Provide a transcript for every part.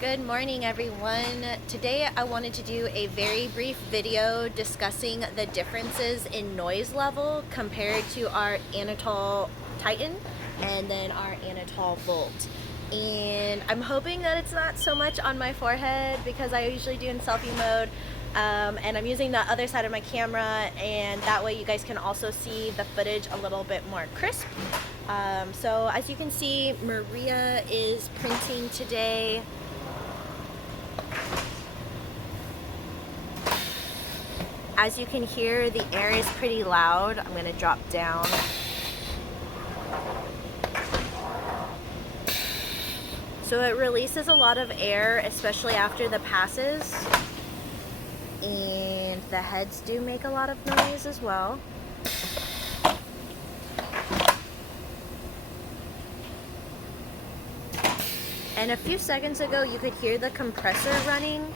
Good morning, everyone. Today I wanted to do a very brief video discussing the differences in noise level compared to our Anatol Titan and then our Anatol Volt. And I'm hoping that it's not so much on my forehead because I usually do in selfie mode. And I'm using the other side of my camera, and that way you guys can also see the footage a little bit more crisp. So as you can see, Maria is printing today. As you can hear, the air is pretty loud. I'm gonna drop down. So it releases a lot of air, especially after the passes. And the heads do make a lot of noise as well. And a few seconds ago, you could hear the compressor running,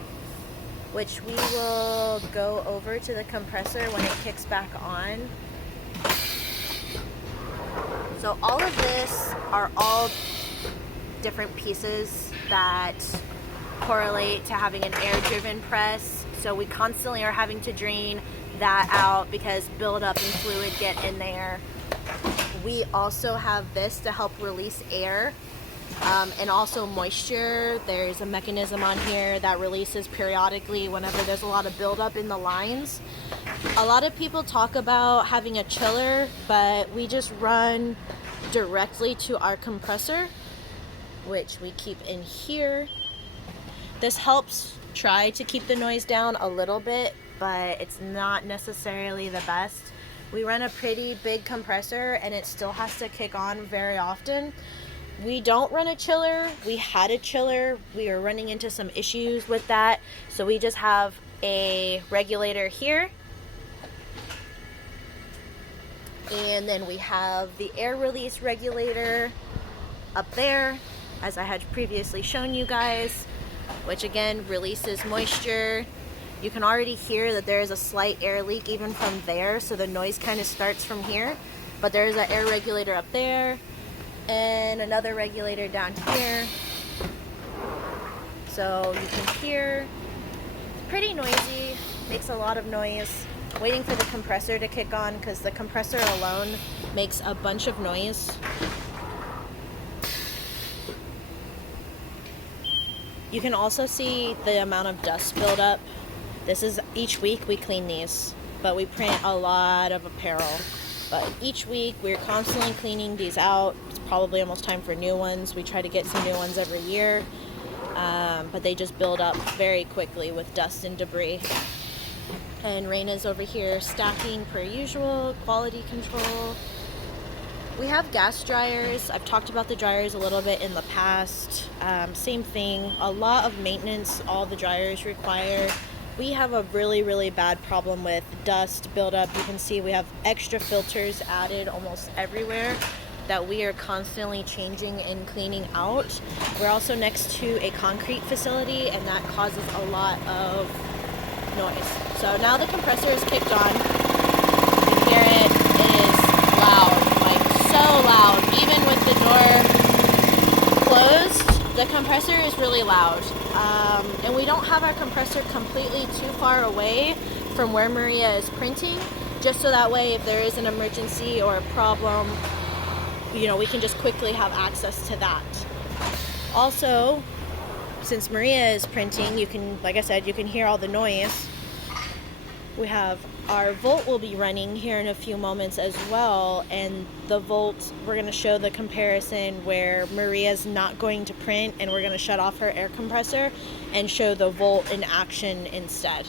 which we will go over to the compressor when it kicks back on. So all of this are all different pieces that correlate to having an air-driven press. So we constantly are having to drain that out because buildup and fluid get in there. We also have this to help release air. And also moisture. There's a mechanism on here that releases periodically whenever there's a lot of buildup in the lines. A lot of people talk about having a chiller, but we just run directly to our compressor, which we keep in here. This helps try to keep the noise down a little bit, but it's not necessarily the best. We run a pretty big compressor and it still has to kick on very often. We don't run a chiller. We had a chiller. We are running into some issues with that. So we just have a regulator here. And then we have the air release regulator up there, as I had previously shown you guys, which again releases moisture. You can already hear that there is a slight air leak even from there. So the noise kind of starts from here. But there's an air regulator up there. And another regulator down here, so you can hear. It's pretty noisy, makes a lot of noise. Waiting for the compressor to kick on because the compressor alone makes a bunch of noise. You can also see the amount of dust buildup. This is each week we clean these, but we print a lot of apparel. But each week we're constantly cleaning these out. It's probably almost time for new ones. We try to get some new ones every year, but they just build up very quickly with dust and debris. And Raina's over here stacking per usual, quality control. We have gas dryers. I've talked about the dryers a little bit in the past. Same thing, a lot of maintenance all the dryers require. We have a really bad problem with dust buildup. You can see we have extra filters added almost everywhere that we are constantly changing and cleaning out. We're also next to a concrete facility, and that causes a lot of noise. So now the compressor is kicked on. You can hear it. It is loud, like so loud. Even with the door closed, the compressor is really loud. And we don't have our compressor completely too far away from where Maria is printing, just so that way if there is an emergency or a problem, you know, we can just quickly have access to that. Also, since Maria is printing, you can, like I said, you can hear all the noise. We have our Volt will be running here in a few moments as well, and the Volt, we're going to show the comparison where Maria's not going to print and we're going to shut off her air compressor and show the Volt in action instead.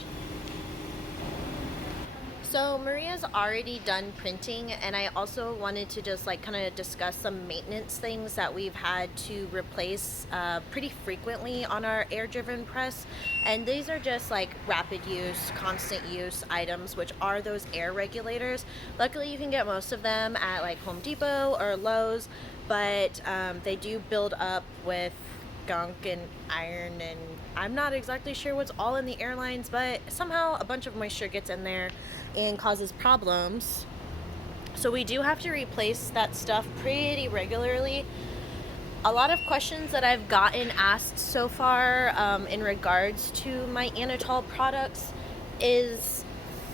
So Maria's already done printing, and I also wanted to just like kind of discuss some maintenance things that we've had to replace pretty frequently on our air-driven press. And these are just like rapid use, constant use items, which are those air regulators. Luckily you can get most of them at like Home Depot or Lowe's, but they do build up with gunk and iron, and I'm not exactly sure what's all in the airlines, but somehow a bunch of moisture gets in there and causes problems. So we do have to replace that stuff pretty regularly. a lot of questions that I've gotten asked so far in regards to my Anatol products is,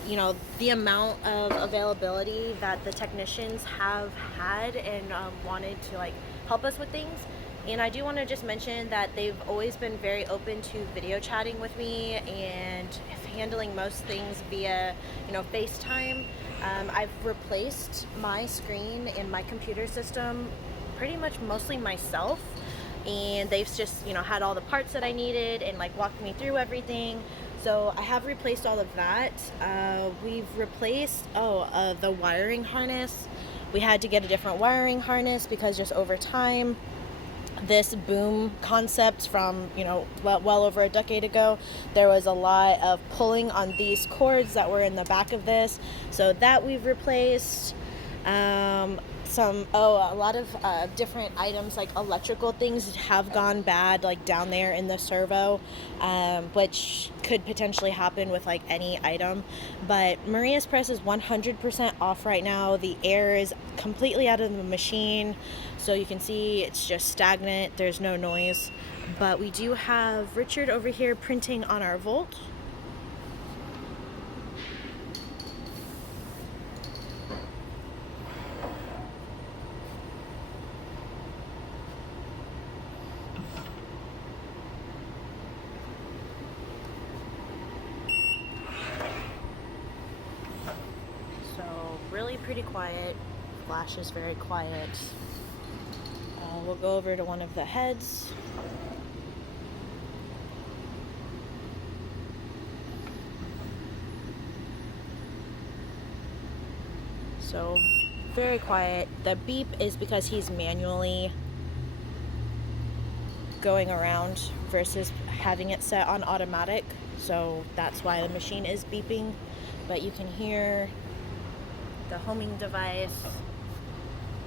you know, the amount of availability that the technicians have had and wanted to like help us with things. And I do want to just mention that they've always been very open to video chatting with me and handling most things via, you know, FaceTime. I've replaced my screen and my computer system pretty much mostly myself, and they've just, you know, had all the parts that I needed and like walked me through everything. So I have replaced all of that. We've replaced the wiring harness. We had to get a different wiring harness because just over time, this boom concept from, you know, well over a decade ago, there was a lot of pulling on these cords that were in the back of this, so that we've replaced. A lot of different items like electrical things have gone bad, like down there in the servo, which could potentially happen with like any item. But Maria's press is 100% off right now. The air is completely out of the machine, so you can see it's just stagnant. There's no noise. But we do have Richard over here printing on our Volt. Really pretty quiet. Flash is very quiet. We'll go over to one of the heads. So very quiet. The beep is because he's manually going around versus having it set on automatic. So that's why the machine is beeping. But you can hear the homing device,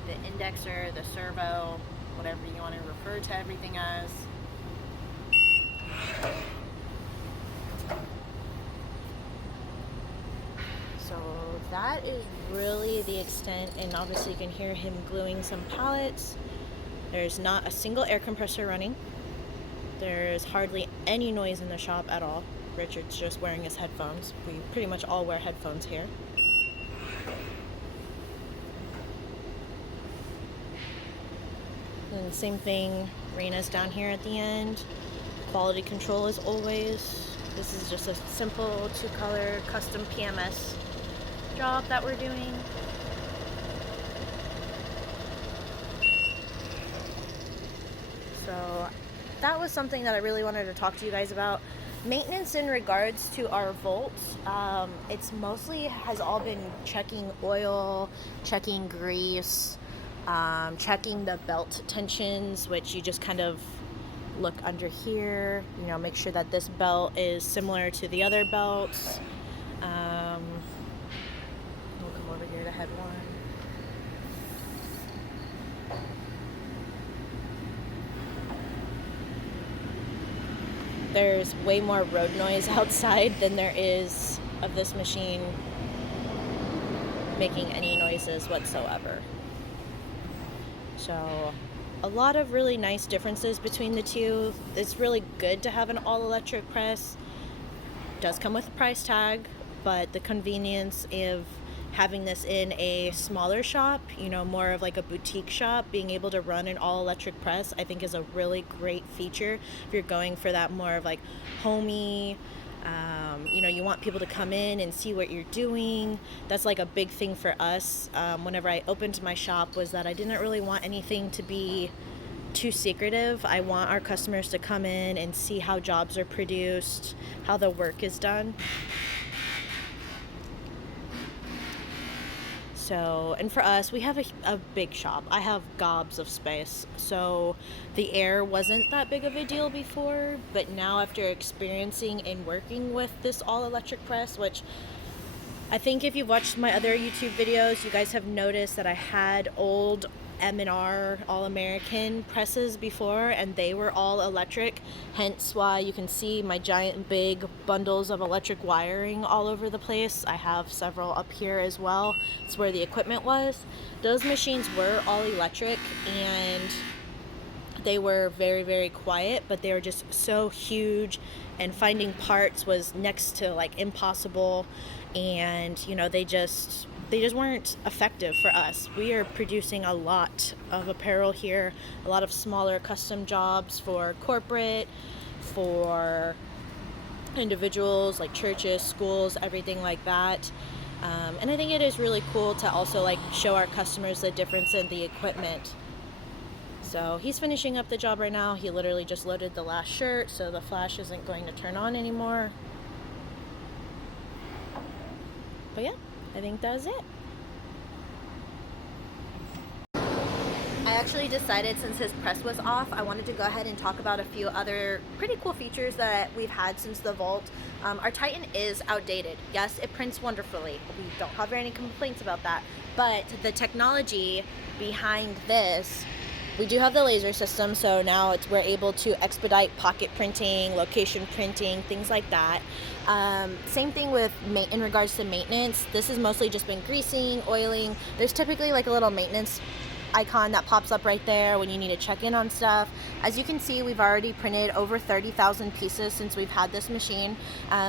the indexer, the servo, whatever you want to refer to everything as. So that is really the extent, and obviously you can hear him gluing some pallets. There's not a single air compressor running. There's hardly any noise in the shop at all. Richard's just wearing his headphones. We pretty much all wear headphones here. And same thing, Rena's down here at the end. Quality control as always. This is just a simple 2-color custom PMS job that we're doing. So that was something that I really wanted to talk to you guys about. Maintenance in regards to our Volt, it's mostly has all been checking oil, checking grease, checking the belt tensions, which you just kind of look under here, you know, make sure that this belt is similar to the other belts. We'll come over here to head one. There's way more road noise outside than there is of this machine making any noises whatsoever. So a lot of really nice differences between the two. It's really good to have an all-electric press. It does come with a price tag, but the convenience of having this in a smaller shop, you know, more of like a boutique shop, being able to run an all-electric press, I think is a really great feature if you're going for that more of like homey, you know, you want people to come in and see what you're doing. That's like a big thing for us. Whenever I opened my shop, was that I didn't really want anything to be too secretive. I want our customers to come in and see how jobs are produced, how the work is done. So, and for us, we have a big shop. I have gobs of space. So the air wasn't that big of a deal before, but now after experiencing and working with this all-electric press, which I think if you've watched my other YouTube videos, you guys have noticed that I had old M&R All-American presses before, and they were all electric, hence why you can see my giant big bundles of electric wiring all over the place. I have several up here as well. It's where the equipment was. Those machines were all electric, and they were very, very quiet, but they were just so huge, and finding parts was next to like impossible. And you know, they just weren't effective for us. We are producing a lot of apparel here, a lot of smaller custom jobs for corporate, for individuals like churches, schools, everything like that. And I think it is really cool to also like show our customers the difference in the equipment. So he's finishing up the job right now. He literally just loaded the last shirt, so the flash isn't going to turn on anymore. But yeah, I think that's it. I actually decided, since his press was off, I wanted to go ahead and talk about a few other pretty cool features that we've had since the Vault. Our Titan is outdated. Yes, it prints wonderfully. We don't have any complaints about that. But the technology behind this, we do have the laser system, so now we're able to expedite pocket printing, location printing, things like that. Same thing with in regards to maintenance. This has mostly just been greasing, oiling. There's typically like a little maintenance icon that pops up right there when you need to check in on stuff. As you can see, we've already printed over 30,000 pieces since we've had this machine.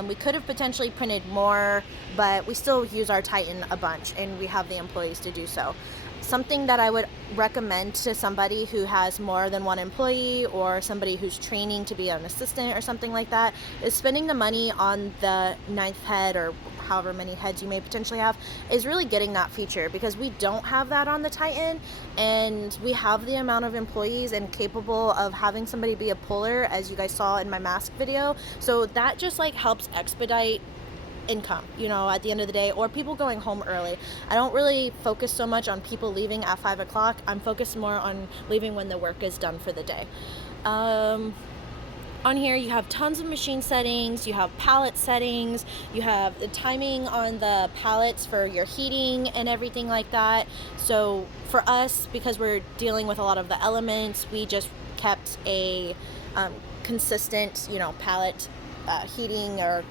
We could have potentially printed more, but we still use our Titan a bunch, and we have the employees to do so. Something that I would recommend to somebody who has more than one employee, or somebody who's training to be an assistant or something like that, is spending the money on the 9th head, or however many heads you may potentially have, is really getting that feature, because we don't have that on the Titan, and we have the amount of employees and capable of having somebody be a puller, as you guys saw in my mask video. So that just like helps expedite income, you know, at the end of the day, or people going home early. I don't really focus so much on people leaving at 5 o'clock. I'm focused more on leaving when the work is done for the day. On here you have tons of machine settings, you have pallet settings, you have the timing on the pallets for your heating and everything like that. So for us, because we're dealing with a lot of the elements, we just kept a consistent, you know, pallet heating or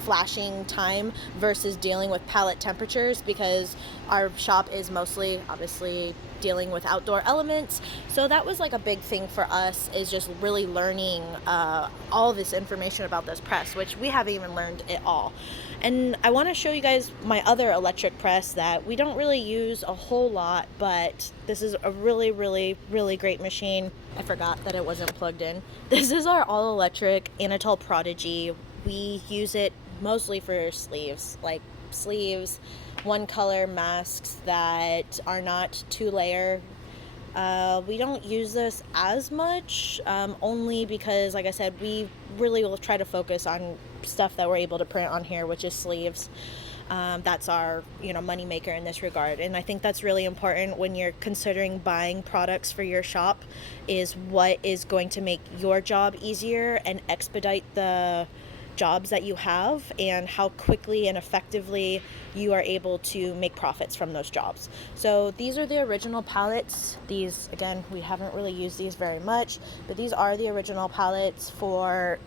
flashing time versus dealing with pallet temperatures, because our shop is mostly obviously dealing with outdoor elements. So that was like a big thing for us, is just really learning all this information about this press, which we haven't even learned it all. And I want to show you guys my other electric press that we don't really use a whole lot, but this is a really, really, really great machine. I forgot that it wasn't plugged in. This is our all-electric Anatol Prodigy. We use it mostly for sleeves, like sleeves, one color masks that are not 2-layer. We don't use this as much, only because, like I said, we really will try to focus on stuff that we're able to print on here, which is sleeves. That's our, you know, money maker in this regard. And I think that's really important when you're considering buying products for your shop, is what is going to make your job easier and expedite the jobs that you have, and how quickly and effectively you are able to make profits from those jobs. So these are the original pallets. These, again, we haven't really used these very much, but these are the original pallets for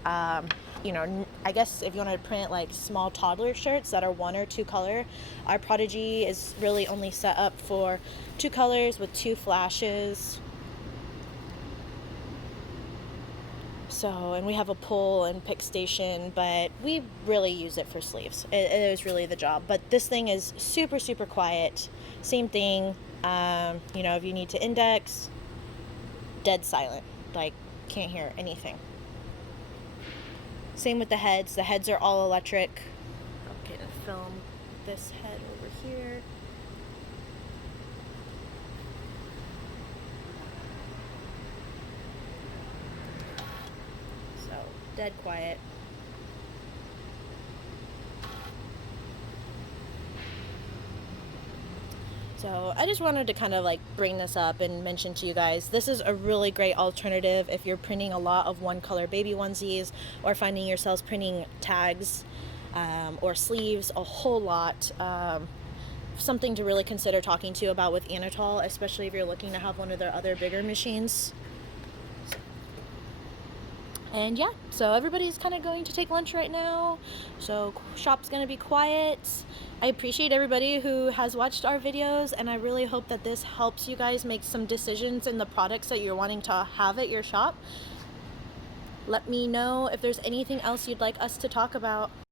you know, I guess if you want to print like small toddler shirts that are 1 or 2 color. Our Prodigy is really only set up for 2 colors with 2 flashes. So, and we have a pull and pick station, but we really use it for sleeves. It is really the job. But this thing is super, super quiet. Same thing, you know, if you need to index, dead silent. Like, can't hear anything. Same with the heads. The heads are all electric. Okay, to film this head over here. Dead quiet. So I just wanted to kind of like bring this up and mention to you guys, this is a really great alternative if you're printing a lot of 1-color baby onesies, or finding yourselves printing tags or sleeves a whole lot. Something to really consider talking to you about with Anatol, especially if you're looking to have one of their other bigger machines. And yeah, so everybody's kind of going to take lunch right now, so shop's gonna be quiet. I appreciate everybody who has watched our videos, and I really hope that this helps you guys make some decisions in the products that you're wanting to have at your shop. Let me know if there's anything else you'd like us to talk about.